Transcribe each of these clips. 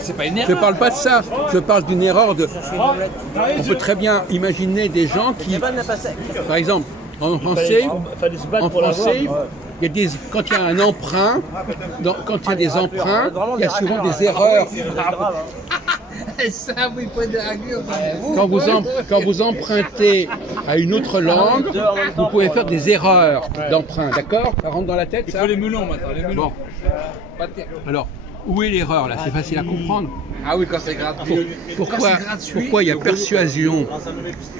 C'est pas une Je erreur. ne parle pas de ça, je parle d'une erreur de... On peut très bien imaginer des gens qui, par exemple, en français, Fallait se battre pour l'avoir. il y a quand il y a un emprunt, quand il y a des emprunts, il y a souvent des erreurs. Ça, oui, point de ragure. Quand vous empruntez à une autre langue, vous pouvez faire des erreurs d'emprunt, d'accord? Ça rentre dans la tête, Il ça? faut les melons maintenant, les melons. Bon, alors, où est l'erreur là? C'est facile à comprendre. Ah oui, quand c'est gratuit. Pourquoi, Quand c'est gratuit, pourquoi il y a persuasion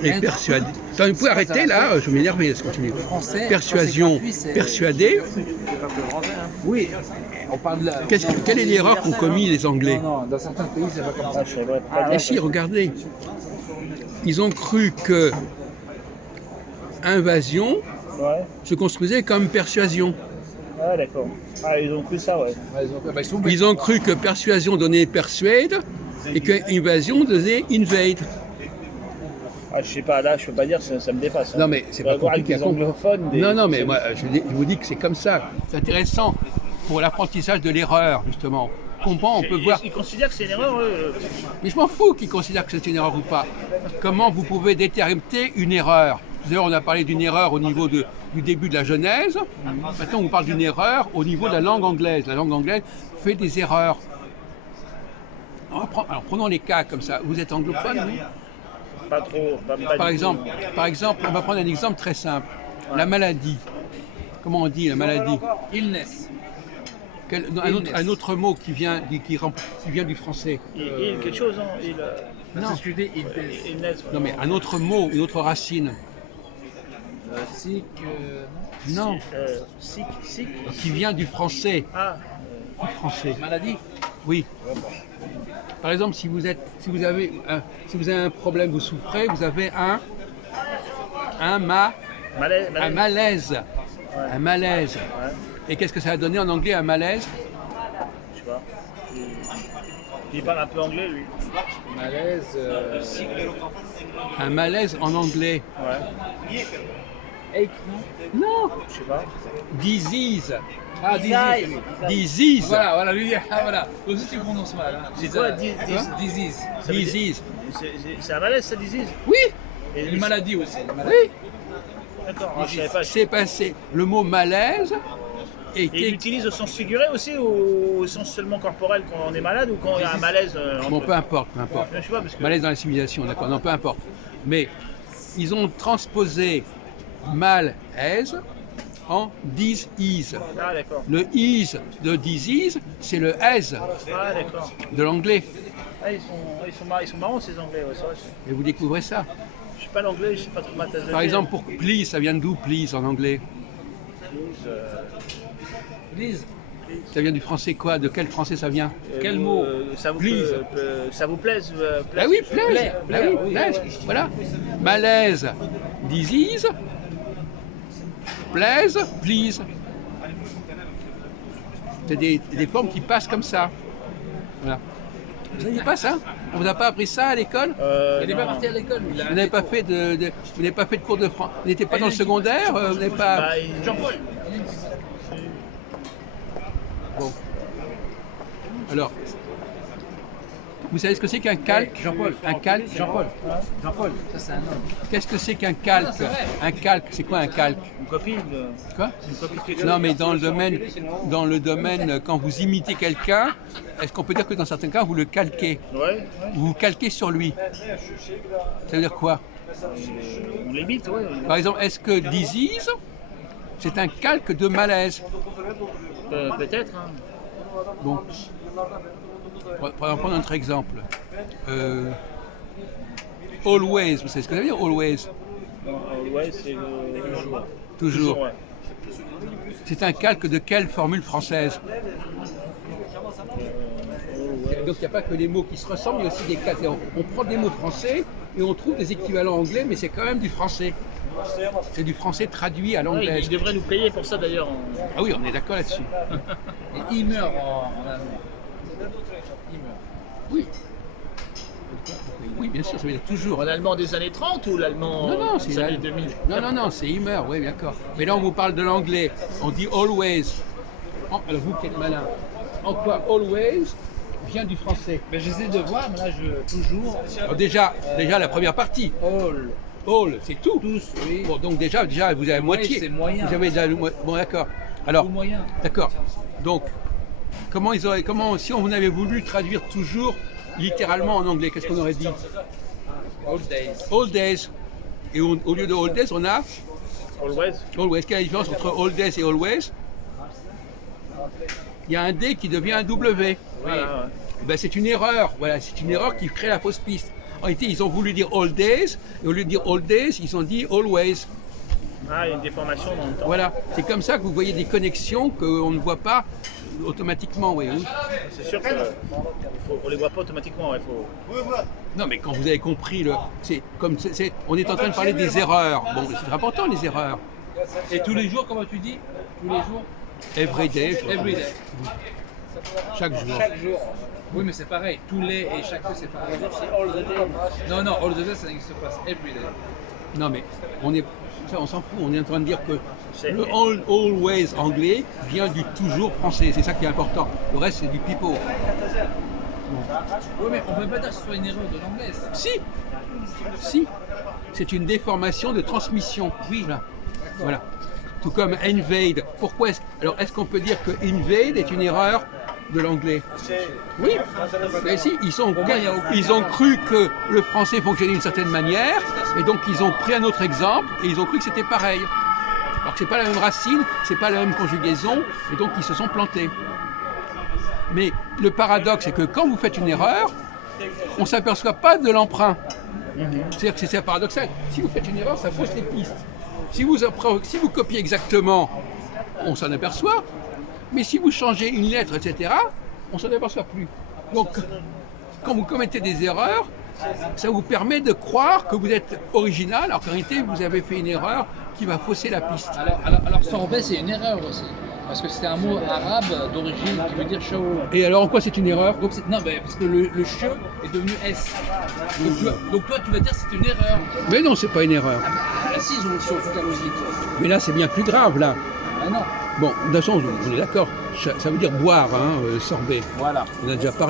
et persuader? Vous pouvez arrêter là, je vais m'énerver, laisse continuer. Français, Persuasion, quand c'est gratuit, c'est- persuader. Oui, on parle de la... Quelle est l'erreur qu'ont commis les Anglais? Non, dans certains pays, c'est pas comme ça. Et si, regardez, ils ont cru que invasion Ouais, se construisait comme persuasion. ah, d'accord. Ah, ils ont cru ça, ouais. Ils ont cru que persuasion donnait persuade et que invasion donnait invade. Ah, je sais pas, là, je peux pas dire, ça me dépasse. Non mais c'est pas voir avec compliqué à des comprendre. anglophones. Non, mais moi je vous dis que c'est comme ça. C'est intéressant pour l'apprentissage de l'erreur, justement. Comment on peut voir. Ils considèrent que c'est une erreur, Mais je m'en fous qu'ils considèrent que c'est une erreur ou pas. Comment vous pouvez déterminer une erreur? D'ailleurs, on a parlé d'une erreur au niveau du début de la Genèse. Maintenant, on parle d'une erreur au niveau de la langue anglaise. La langue anglaise fait des erreurs. Alors, prenons les cas comme ça. Vous êtes anglophone, vous? pas trop. Pas Par du exemple, on va prendre un exemple très simple. La maladie. Comment on dit la maladie? Illness. Un autre mot qui vient du français. tout. Il quelque chose, hein. Non. C'est ce que je dis, illness. Il naît. Non, mais un autre mot, une autre racine. Sick, Non, Sick. qui vient du français. Ah, Du français. maladie. Oui. Par exemple, si vous avez un problème, vous souffrez, vous avez un malaise. Un malaise. Et qu'est-ce que ça a donné en anglais, un malaise? je sais pas. Il parle un peu anglais, lui. Malaise. Un malaise en anglais. Ouais, Ache, non? Non. je sais pas. Disease. Ah, disease. Disease. Voilà, lui, ah, voilà. Aussi, tu prononces mal. Hein. C'est quoi, Disease. Ça veut dire- Disease. C'est un malaise, ça, disease? Oui. Et Une maladie aussi. Oui. D'accord, je savais pas. C'est passé. Le mot malaise Et il était. l'utilise au sens figuré aussi ou au sens seulement corporel quand on est malade ou quand il y a un malaise Bon, peu importe. Je sais pas parce que Malaise dans la civilisation, d'accord, non, peu importe. Mais ils ont transposé malaise en disease. Ah d'accord. Le is de disease, c'est le as Ah d'accord. de l'anglais. Ah, ils sont marrants ces anglais, ouais, c'est vrai. Et vous découvrez ça. Je sais pas l'anglais, je sais pas trop m'attacher. Par exemple, pour please, ça vient d'où please en anglais? Please. Ça vient du français quoi? De quel français ça vient? Quel mot? ça vous, Please. ça vous plaise Ah oui, plaise. Plaire, Ah oui, plaise. Voilà. Malaise, disease. Plaise, please. C'est des formes qui passent comme ça. Voilà. Vous ne saviez pas ça? On vous a pas appris ça à l'école? Il n'est pas parti à l'école, lui. Vous n'avez pas fait vous n'avez pas fait de cours de français? Vous n'étiez pas dans le secondaire? Vous n'avez pas. Bah, Jean-Paul. Bon. Alors, vous savez ce que c'est qu'un calque? Jean-Paul. Un calque? Jean-Paul. Jean-Paul. Ça, c'est un homme. Qu'est-ce que c'est qu'un calque? c'est vrai. Un calque, c'est quoi un calque? une copie Quoi? une copie de quelque chose. Non, mais dans le domaine, quand vous imitez quelqu'un, est-ce qu'on peut dire que dans certains cas, vous le calquez? Ouais, Vous vous calquez sur lui? Ça veut dire quoi? on l'imite, ouais. Par exemple, est-ce que disease, c'est un calque de malaise? Peut-être. Hein. Bon. On va prendre un autre exemple. Always, vous savez ce que ça veut dire, always? Ouais, c'est Toujours. ouais. C'est un calque de quelle formule française? Donc il n'y a pas que les mots qui se ressemblent, il y a aussi des cas. On prend des mots français et on trouve des équivalents anglais, mais c'est quand même du français. C'est du français traduit à Ouais, l'anglaise. ils devraient nous payer pour ça d'ailleurs. Ah oui, on est d'accord là-dessus. Et il meurt en allemand. Il meurt. Oui. Oui, bien sûr, ça veut dire toujours. L'allemand des années 30 ou l'allemand Non, des c'est années 2000? Non, c'est Immer, oui, d'accord. Mais là, on vous parle de l'anglais. On dit always. Alors, vous qui êtes malin, en quoi always vient du français. Mais j'essaie de voir, mais là, toujours. Alors déjà la première partie. All. All, c'est tout. Tous, oui. Bon, donc déjà vous avez moitié. c'est moyen. Vous avez déjà bon, d'accord. Alors, Tout moyen. d'accord. Donc, comment si on avait voulu traduire toujours littéralement en anglais, qu'est-ce qu'on aurait dit? All days. All days. Et au lieu de all days, on a Always. always. Quelle est la différence entre all days et always? Il y a un D qui devient un W. Voilà, ouais. Ben, c'est une erreur. Voilà, c'est une erreur qui crée la fausse piste. En réalité, ils ont voulu dire all days, et au lieu de dire all days, ils ont dit always. Ah, il y a une déformation dans le temps. Voilà, c'est comme ça que vous voyez des connexions qu'on ne voit pas automatiquement. Oui. C'est sûr qu'on les voit pas automatiquement. Il faut... Non, mais quand vous avez compris, on est en train de parler des erreurs. Bon, c'est important les erreurs. Et tous les jours, comment tu dis? Tous les jours? Every day, Every day. chaque jour. Chaque jour. Oui, mais c'est pareil. Tous les et chaque fois, c'est pareil. Non, non, all the day, ça n'existe pas. C'est every day. Non, mais on s'en fout. On est en train de dire que C'est- le always anglais vient du toujours français. C'est ça qui est important. Le reste, c'est du pipeau. Oui, mais on peut pas dire que ce soit une erreur de l'anglais. Si, c'est une déformation de transmission. Oui, voilà. Tout comme invade. Pourquoi est-ce qu'on peut dire que invade est une erreur de l'anglais? Oui, mais si, ils ont cru que le français fonctionnait d'une certaine manière, et donc ils ont pris un autre exemple, et ils ont cru que c'était pareil. Alors que c'est pas la même racine, c'est pas la même conjugaison, et donc ils se sont plantés. Mais le paradoxe, c'est que quand vous faites une erreur, on ne s'aperçoit pas de l'emprunt. C'est-à-dire que c'est paradoxal. Si vous faites une erreur, ça fausse les pistes. Si vous copiez exactement, on s'en aperçoit. Mais si vous changez une lettre, etc., on s'en aperçoit plus. Donc, quand vous commettez des erreurs, ça vous permet de croire que vous êtes original, alors qu'en réalité, vous avez fait une erreur qui va fausser la piste. Alors sorbet, c'est une erreur aussi. Parce que c'est un mot arabe d'origine qui veut dire show. Et alors, en quoi c'est une erreur? Donc non, parce que le che est devenu S. Donc toi, tu vas dire que c'est une erreur. Mais non, c'est pas une erreur. Ah si, ils ont toute la logique. Mais là, c'est bien plus grave, là. Ah non. Bon, de toute façon, on est d'accord. Ça veut dire boire, sorbet. Voilà. On a déjà parlé.